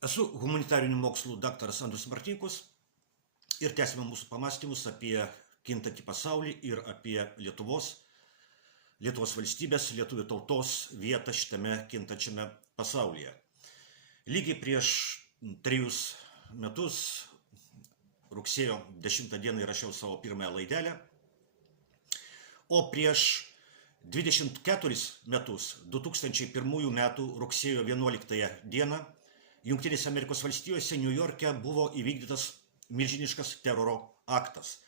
Esu humanitarinių mokslų daktaras Andrius Martinkus ir tęsime mūsų pamastymus apie kintantį pasaulį ir apie Lietuvos valstybės, lietuvių tautos vietą šitame kintančiame pasaulyje. Lygiai prieš 3 metus, rugsėjo 10 dieną įrašiau savo pirmąją laidelę, o prieš 24 metus, 2001 metų rugsėjo 11 dieną, Jungtinėse Amerikos valstijose, Niujorke buvo įvykdytas milžiniškas teroro aktas.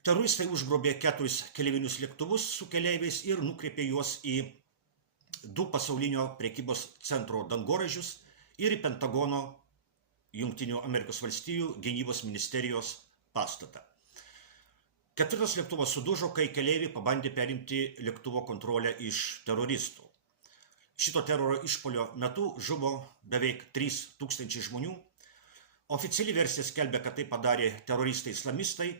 Teroristai užgrobė 4 keleivinius lėktuvus su keleiviais ir nukreipė juos į 2 pasaulinio prekybos centro dangoraižius ir į Pentagono Jungtinių Amerikos valstijų gynybos ministerijos pastatą. 4 lėktuvas sudužo, kai keleiviai pabandė perimti lėktuvo kontrolę iš teroristų. Šito teroro išpolio metu žuvo beveik 3000 žmonių. Oficiali versija skelbia, kad tai padarė teroristai islamistai,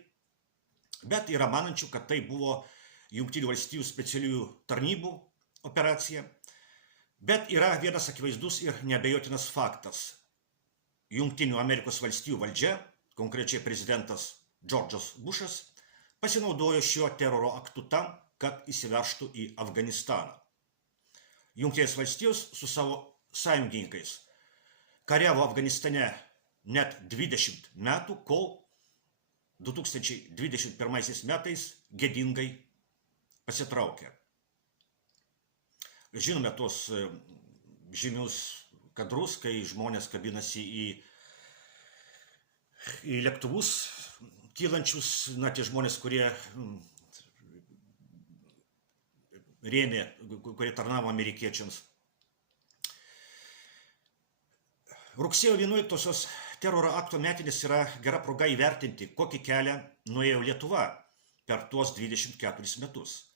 bet yra manančių, kad tai buvo Jungtinių valstijų specialiųjų tarnybų operacija. Bet yra vienas akivaizdus ir neabejotinas faktas. Jungtinių Amerikos valstijų valdžia, konkrečiai prezidentas Džordžas Bušas, pasinaudojo šio teroro aktu tam, kad įsiveržtų į Afganistaną. Jungtinės valstijos su savo sąjungininkais kariavo Afganistane net 20 metų, kol 2021 metais gėdingai pasitraukė. Žinome tuos žymius kadrus, kai žmonės kabinasi į lėktuvus kylančius, tie žmonės, kurie rėmė, kurie tarnavo amerikiečiams. Rugsėjo 11-osios teroro akto metinės yra gera proga įvertinti, kokį kelią nuėjo Lietuva per tuos 24 metus.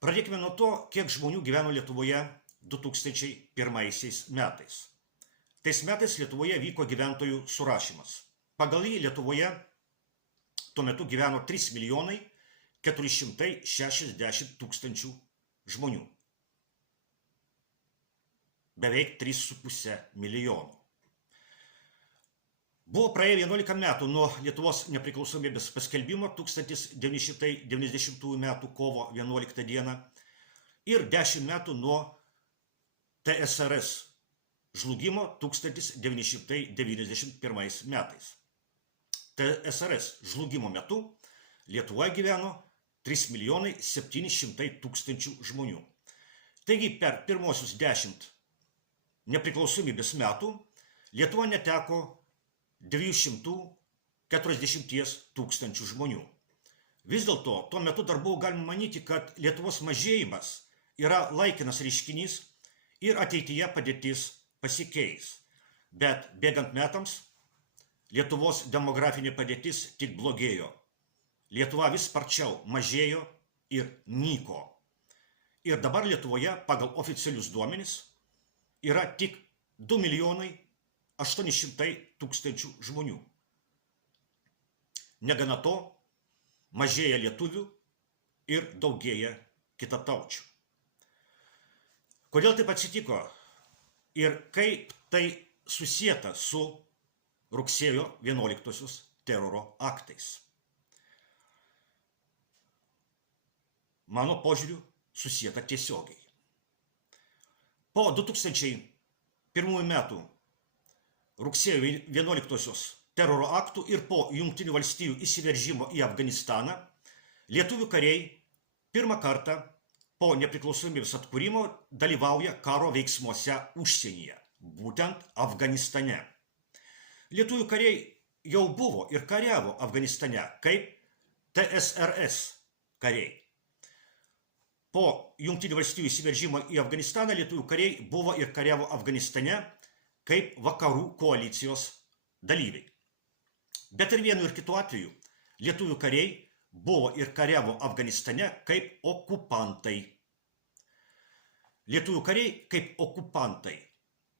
Pradėkime nuo to, kiek žmonių gyveno Lietuvoje 2001 metais. Tais metais Lietuvoje vyko gyventojų surašymas. Pagal jį Lietuvoje tuo metu gyveno 3 460 000 žmonių. Beveik 3,5 milijonų. Buvo praėję 11 metų nuo Lietuvos nepriklausomybės paskelbimo 1990 metų kovo 11 dieną ir 10 metų nuo TSRS žlugimo 1991 metais. TSRS žlugimo metu Lietuvoje gyveno 3 700 000 žmonių. Taigi per pirmosius 10 nepriklausomybės metų Lietuva neteko 240 000 žmonių. Vis dėlto tuo metu dar buvo galima manyti, kad Lietuvos mažėjimas yra laikinas reiškinys ir ateityje padėtis pasikeis. Bet bėgant metams Lietuvos demografinė padėtis tik blogėjo. Lietuva vis sparčiau mažėjo ir nyko. Ir dabar Lietuvoje pagal oficialius duomenis yra tik 2 800 000 žmonių. Negana to, mažėja lietuvių ir daugėja kitataučių. Kodėl taip atsitiko ir kaip tai susieta su rugsėjo 11-osios teroro aktais? Mano požiūriu, susieta tiesiogiai. Po 2001 metų rugsėjo 11-osios teroro aktų ir po Jungtinių valstijų įsiveržimo į Afganistaną, lietuvių kariai pirmą kartą po nepriklausomybės atkūrimo dalyvauja karo veiksmuose užsienyje, būtent Afganistane. Lietuvių kariai jau buvo ir kariavo Afganistane kaip TSRS kariai. Po Jungtinių valstijų įsiveržimo į Afganistaną lietuvių kariai buvo ir kariavo Afganistane kaip vakarų koalicijos dalyviai. Bet ir vienu ir kitu atveju lietuvių kariai buvo ir kariavo Afganistane kaip okupantai. Lietuvių kariai kaip okupantai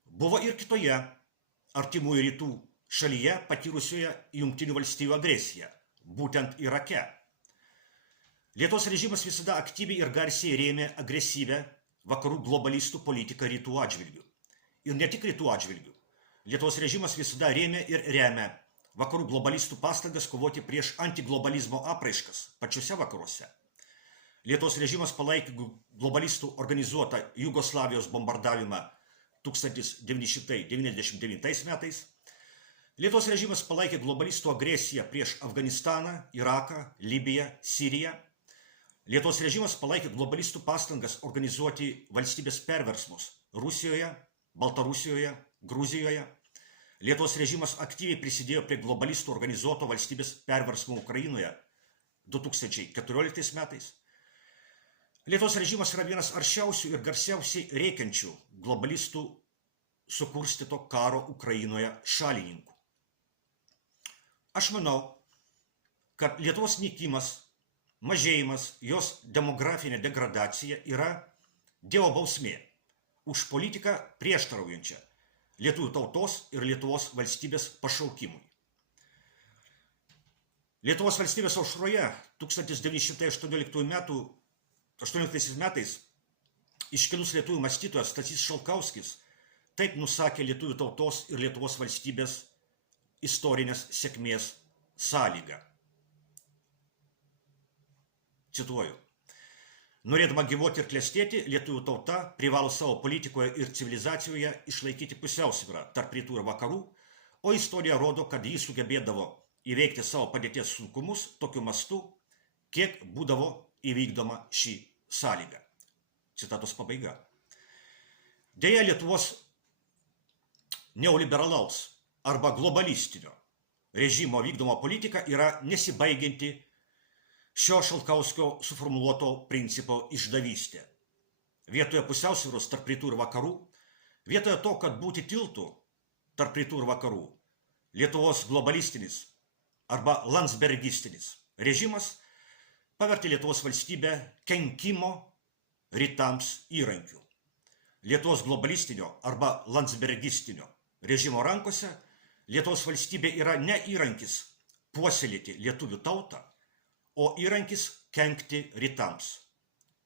buvo ir kitoje artimųjų rytų šalyje patyrusioje Jungtinių valstijų agresiją, būtent Irake. Lietuvos režimas visada aktyviai ir garsiai rėmė agresyvę vakarų globalistų politiką rytų atžvilgių. ir ne tik rytų atžvilgių. Lietuvos režimas visada rėmė ir remia vakarų globalistų pastangas kovoti prieš antiglobalizmo apraiškas pačiuose vakaruose. Lietuvos režimas palaikė globalistų organizuotą Jugoslavijos bombardavimą 1999 metais. Lietuvos režimas palaikė globalistų agresiją prieš Afganistaną, Iraką, Libiją, Siriją. Lietuvos režimas palaikė globalistų pastangas organizuoti valstybės perversmus Rusijoje, Baltarusijoje, Gruzijoje. Lietuvos režimas aktyviai prisidėjo prie globalistų organizuoto valstybės perversmo Ukrainoje 2014 metais. Lietuvos režimas yra vienas aršiausių ir garsiausiai rėkiančių globalistų sukurstyto karo Ukrainoje šalininkų. Aš manau, kad Lietuvos nykimas, mažėjimas, jos demografinė degradacija yra Dievo bausmė už politiką prieštaraujančią lietuvių tautos ir Lietuvos valstybės pašaukimui. Lietuvos valstybės aušroje 1918 metais iškilus lietuvių mąstytojas Stasys Šalkauskis taip nusakė lietuvių tautos ir Lietuvos valstybės istorinės sėkmės sąlygą. Cituoju. Norėdama gyvuoti ir klestėti, lietuvių tauta privalo savo politikoje ir civilizacijoje išlaikyti pusiausvyrą tarp rytų ir vakarų, o istorija rodo, kad jis sugebėdavo įveikti savo padėties sunkumus tokiu mastu, kiek būdavo įvykdoma šį sąlygą. Citatos pabaiga. Deja, Lietuvos neoliberalaus arba globalistinio režimo vykdoma politika yra nesibaigianti šio Šalkauskio suformuluoto principo išdavystė. Vietoje pusiausvyros tarp rytų ir vakarų, vietoje to, kad būti tiltų tarp rytų ir vakarų, Lietuvos globalistinis arba landsbergistinis režimas pavertė Lietuvos valstybę kenkimo rytams įrankiu. Lietuvos globalistinio arba landsbergistinio režimo rankose Lietuvos valstybė yra ne įrankis puoselėti lietuvių tautą, o įrankis kenkti rytams.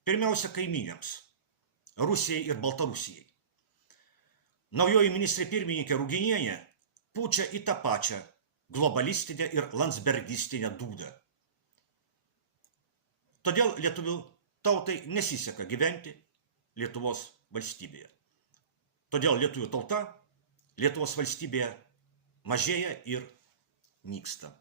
Pirmiausia, kaimynėms – Rusijai ir Baltarusijai. Naujoji ministrė pirmininkė Ruginienė pučia į tą pačią globalistinę ir landsbergistinę dūdą. Todėl lietuvių tautai nesiseka gyventi Lietuvos valstybėje. Todėl lietuvių tauta Lietuvos valstybėje mažėja ir nyksta.